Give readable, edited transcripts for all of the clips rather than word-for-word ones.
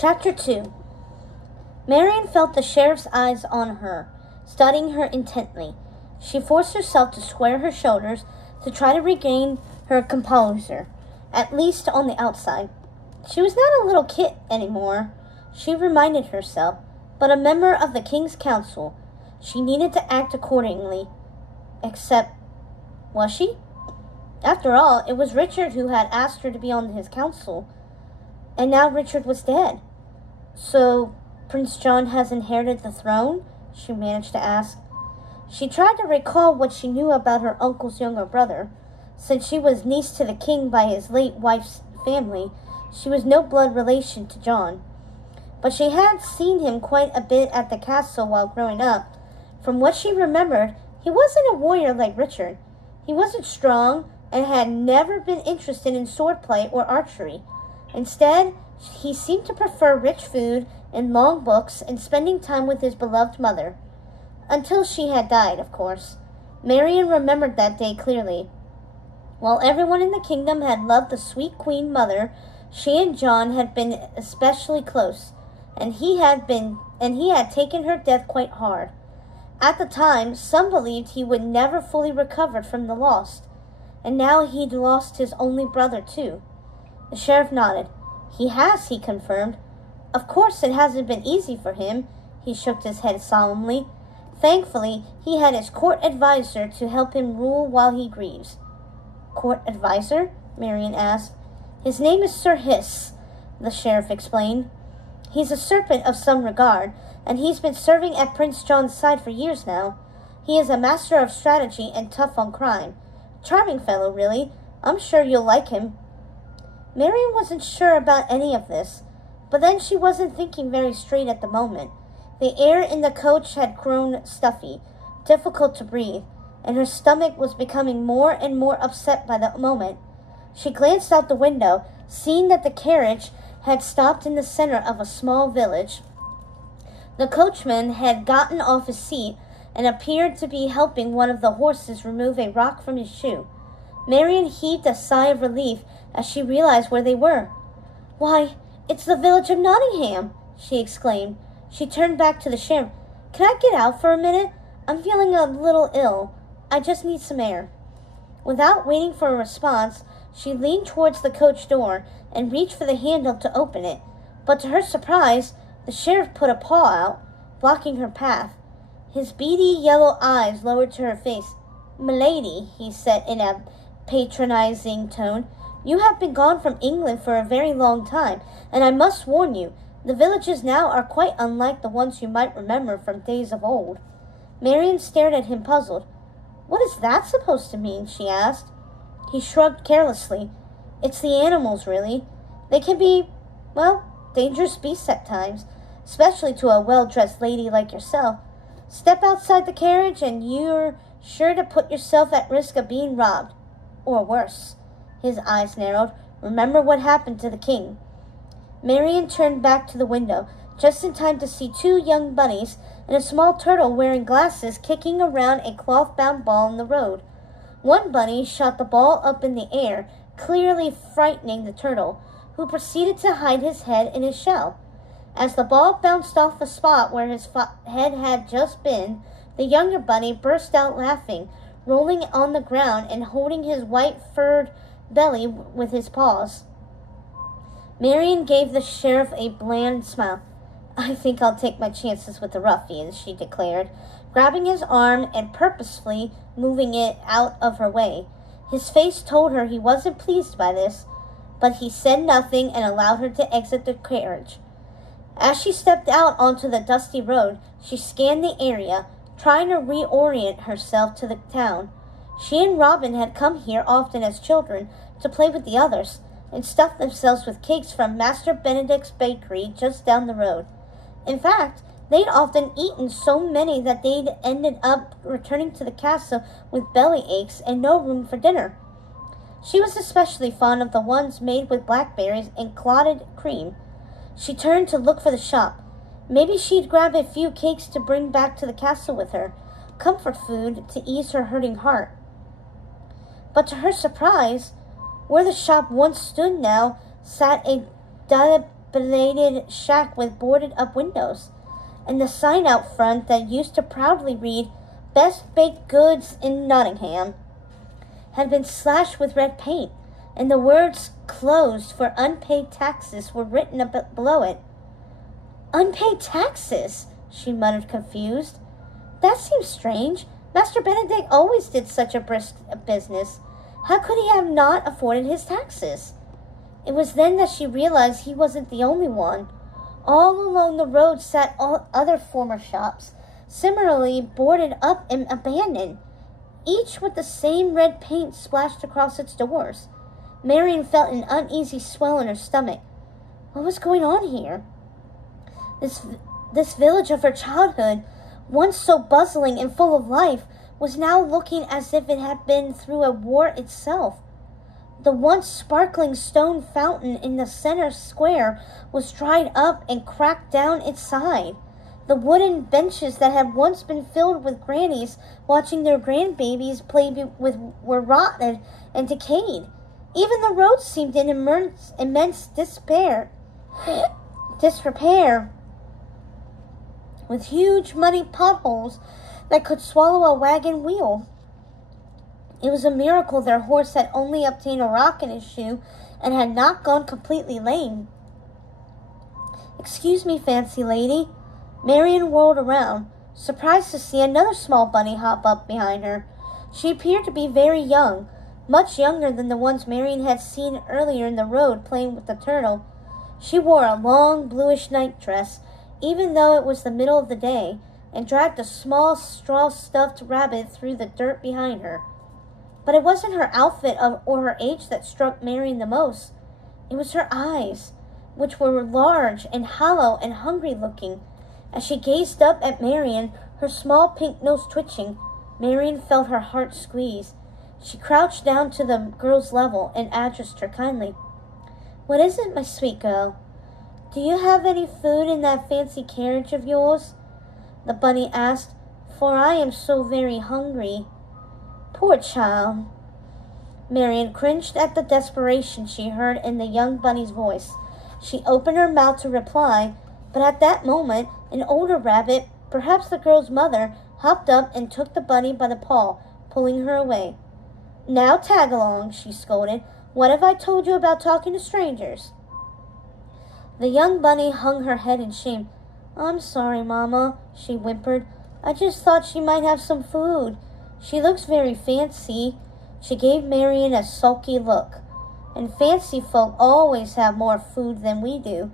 Chapter 2. Marian felt the sheriff's eyes on her, studying her intently. She forced herself to square her shoulders to try to regain her composure, at least on the outside. She was not a little kid anymore, she reminded herself, but a member of the King's Council. She needed to act accordingly. Except, was she? After all, it was Richard who had asked her to be on his council, and now Richard was dead. So, Prince John has inherited the throne? She managed to ask. She tried to recall what she knew about her uncle's younger brother. Since she was niece to the king by his late wife's family, she was no blood relation to John. But she had seen him quite a bit at the castle while growing up. From what she remembered, he wasn't a warrior like Richard. He wasn't strong and had never been interested in swordplay or archery. Instead, he seemed to prefer rich food and long books and spending time with his beloved mother. Until she had died, of course. Marian remembered that day clearly. While everyone in the kingdom had loved the sweet queen mother, she and John had been especially close, and he had taken her death quite hard. At the time, some believed he would never fully recover from the loss, and now he'd lost his only brother too. The sheriff nodded. He has, he confirmed. Of course it hasn't been easy for him. He shook his head solemnly. Thankfully, he had his court advisor to help him rule while he grieves. Court advisor? Marian asked. His name is Sir Hiss, the sheriff explained. He's a serpent of some regard, and he's been serving at Prince John's side for years now. He is a master of strategy and tough on crime. Charming fellow, really. I'm sure you'll like him. Marian wasn't sure about any of this, but then she wasn't thinking very straight at the moment. The air in the coach had grown stuffy, difficult to breathe, and her stomach was becoming more and more upset by the moment. She glanced out the window, seeing that the carriage had stopped in the center of a small village. The coachman had gotten off his seat and appeared to be helping one of the horses remove a rock from his shoe. Marian heaved a sigh of relief as she realized where they were. Why, it's the village of Nottingham, she exclaimed. She turned back to the sheriff. Can I get out for a minute? I'm feeling a little ill. I just need some air. Without waiting for a response, she leaned towards the coach door and reached for the handle to open it. But to her surprise, the sheriff put a paw out, blocking her path. His beady yellow eyes lowered to her face. Milady, he said in a patronizing tone, you have been gone from England for a very long time, and I must warn you, the villages now are quite unlike the ones you might remember from days of old. Marian stared at him puzzled. What is that supposed to mean? She asked. He shrugged carelessly. It's the animals, really. They can be, well, dangerous beasts at times, especially to a well-dressed lady like yourself. Step outside the carriage and you're sure to put yourself at risk of being robbed. Or worse. His eyes narrowed. Remember what happened to the king. Marian turned back to the window, just in time to see two young bunnies and a small turtle wearing glasses kicking around a cloth-bound ball in the road. One bunny shot the ball up in the air, clearly frightening the turtle, who proceeded to hide his head in his shell. As the ball bounced off the spot where his head had just been, the younger bunny burst out laughing, rolling on the ground and holding his white furred belly with his paws. Marian gave the sheriff a bland smile. I think I'll take my chances with the ruffians, she declared, grabbing his arm and purposefully moving it out of her way. His face told her he wasn't pleased by this, but he said nothing and allowed her to exit the carriage. As she stepped out onto the dusty road, she scanned the area, trying to reorient herself to the town. She and Robin had come here often as children to play with the others and stuff themselves with cakes from Master Benedict's bakery just down the road. In fact, they'd often eaten so many that they'd ended up returning to the castle with belly aches and no room for dinner. She was especially fond of the ones made with blackberries and clotted cream. She turned to look for the shop. Maybe she'd grab a few cakes to bring back to the castle with her, comfort food to ease her hurting heart. But to her surprise, where the shop once stood now sat a dilapidated shack with boarded-up windows, and the sign out front that used to proudly read, "Best Baked Goods in Nottingham," had been slashed with red paint, and the words "Closed for unpaid taxes" were written up below it. "Unpaid taxes?" she muttered, confused. "That seems strange. Master Benedict always did such a brisk business. How could he have not afforded his taxes?" It was then that she realized he wasn't the only one. All along the road sat all other former shops, similarly boarded up and abandoned, each with the same red paint splashed across its doors. Marian felt an uneasy swell in her stomach. What was going on here? This village of her childhood, once so bustling and full of life, was now looking as if it had been through a war itself. The once sparkling stone fountain in the center square was dried up and cracked down its side. The wooden benches that had once been filled with grannies watching their grandbabies play were rotted and decayed. Even the road seemed in immense disrepair, with huge muddy potholes that could swallow a wagon wheel. It was a miracle their horse had only obtained a rock in his shoe and had not gone completely lame. "Excuse me, fancy lady." Marian whirled around, surprised to see another small bunny hop up behind her. She appeared to be very young, much younger than the ones Marian had seen earlier in the road playing with the turtle. She wore a long bluish nightdress, even though it was the middle of the day, and dragged a small straw-stuffed rabbit through the dirt behind her. But it wasn't her outfit or her age that struck Marian the most. It was her eyes, which were large and hollow and hungry-looking. As she gazed up at Marian, her small pink nose twitching, Marian felt her heart squeeze. She crouched down to the girl's level and addressed her kindly. "What is it, my sweet girl? Do you have any food in that fancy carriage of yours?" the bunny asked, "for I am so very hungry." Poor child. Marian cringed at the desperation she heard in the young bunny's voice. She opened her mouth to reply, but at that moment, an older rabbit, perhaps the girl's mother, hopped up and took the bunny by the paw, pulling her away. "Now tag along," she scolded. "What have I told you about talking to strangers?" The young bunny hung her head in shame. "I'm sorry, Mama," she whimpered. "I just thought she might have some food. She looks very fancy." She gave Marian a sulky look. "And fancy folk always have more food than we do."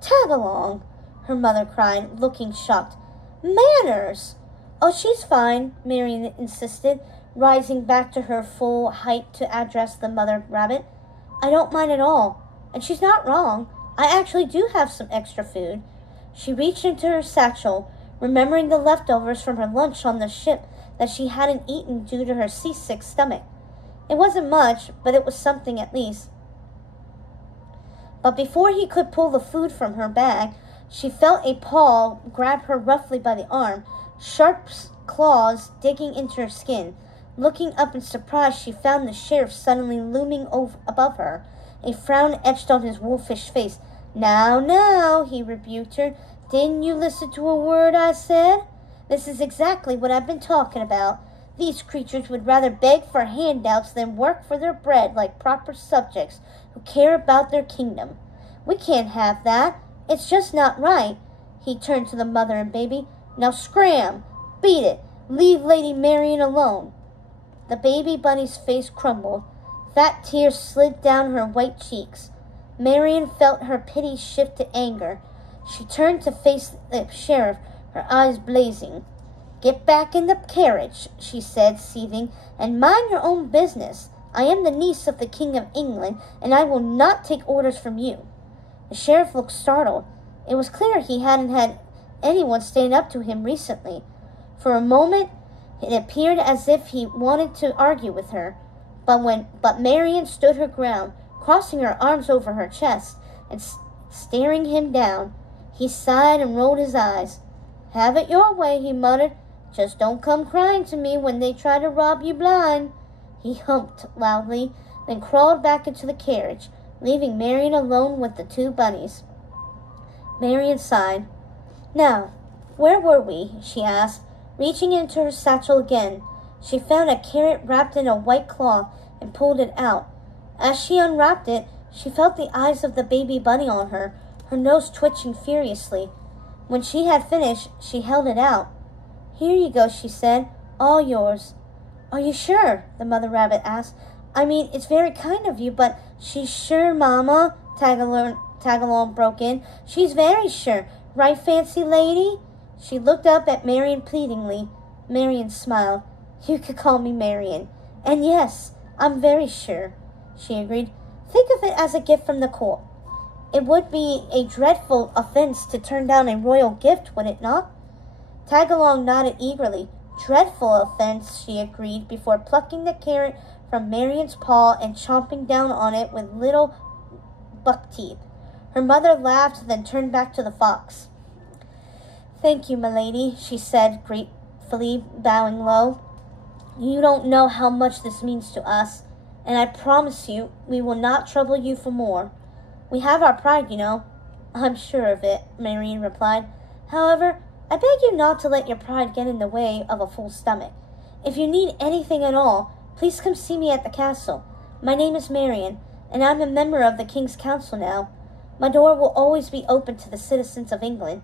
"Tag along," her mother cried, looking shocked. "Manners!" "Oh, she's fine," Marian insisted, rising back to her full height to address the mother rabbit. "I don't mind at all. And she's not wrong. I actually do have some extra food." She reached into her satchel, remembering the leftovers from her lunch on the ship that she hadn't eaten due to her seasick stomach. It wasn't much, but it was something at least. But before he could pull the food from her bag, she felt a paw grab her roughly by the arm, sharp claws digging into her skin. Looking up in surprise, she found the sheriff suddenly looming above her, a frown etched on his wolfish face. "Now, now," he rebuked her. "Didn't you listen to a word I said? This is exactly what I've been talking about. These creatures would rather beg for handouts than work for their bread like proper subjects who care about their kingdom. We can't have that. It's just not right." He turned to the mother and baby. "Now scram! Beat it! Leave Lady Marian alone." The baby bunny's face crumbled. Fat tears slid down her white cheeks. Marian felt her pity shift to anger. She turned to face the sheriff, her eyes blazing. "Get back in the carriage," she said, seething, "and mind your own business. I am the niece of the King of England, and I will not take orders from you." The sheriff looked startled. It was clear he hadn't had anyone stand up to him recently. For a moment, it appeared as if he wanted to argue with her. But Marian stood her ground, crossing her arms over her chest and staring him down. He sighed and rolled his eyes. "Have it your way," he muttered. "Just don't come crying to me when they try to rob you blind." He humped loudly, then crawled back into the carriage, leaving Marian alone with the two bunnies. Marian sighed. Now, where were we? She asked. Reaching into her satchel again, she found a carrot wrapped in a white cloth and pulled it out. As she unwrapped it, she felt the eyes of the baby bunny on her, her nose twitching furiously. When she had finished, she held it out. Here you go, she said. All yours. Are you sure? The mother rabbit asked. I mean, it's very kind of you, but she's sure, Mama, Tagalong broke in. She's very sure. Right, fancy lady? She looked up at Marian pleadingly. Marian smiled. You could call me Marian. And yes, I'm very sure, she agreed. Think of it as a gift from the court. It would be a dreadful offense to turn down a royal gift, would it not? Tagalong nodded eagerly. Dreadful offense, she agreed, before plucking the carrot from Marian's paw and chomping down on it with little buck teeth. Her mother laughed, then turned back to the fox. Thank you, milady, she said gratefully, bowing low. You don't know how much this means to us, and I promise you we will not trouble you for more. We have our pride, you know. I'm sure of it, Marian replied. However, I beg you not to let your pride get in the way of a full stomach. If you need anything at all, please come see me at the castle. My name is Marian, and I'm a member of the King's Council now. My door will always be open to the citizens of England.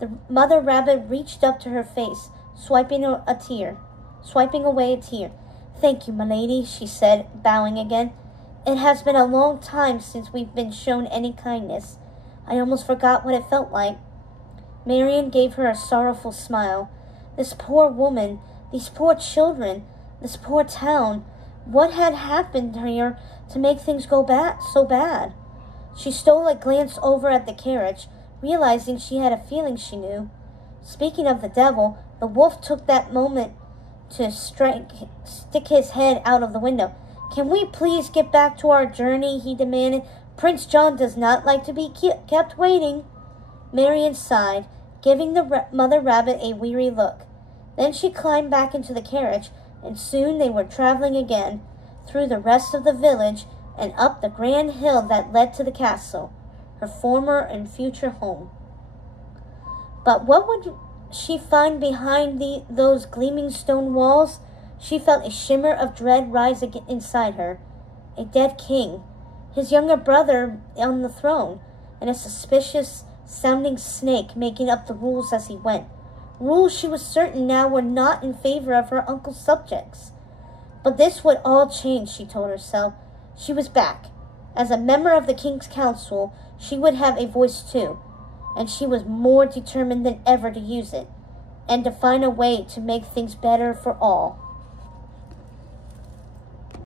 The mother rabbit reached up to her face, swiping away a tear. Thank you, my lady, she said, bowing again. It has been a long time since we've been shown any kindness. I almost forgot what it felt like. Marian gave her a sorrowful smile. This poor woman, these poor children, this poor town. What had happened here to make things go so bad? She stole a glance over at the carriage, realizing she had a feeling she knew. Speaking of the devil, the wolf took that moment to stick his head out of the window. Can we please get back to our journey? He demanded. Prince John does not like to be kept waiting. Marian sighed, giving the mother rabbit a weary look. Then she climbed back into the carriage, and soon they were traveling again, through the rest of the village and up the grand hill that led to the castle, her former and future home. But what would she find behind those gleaming stone walls? She felt a shimmer of dread rise inside her. A dead king, his younger brother on the throne, and a suspicious-sounding snake making up the rules as he went. Rules she was certain now were not in favor of her uncle's subjects. But this would all change, she told herself. She was back. As a member of the King's Council, she would have a voice too, and she was more determined than ever to use it, and to find a way to make things better for all.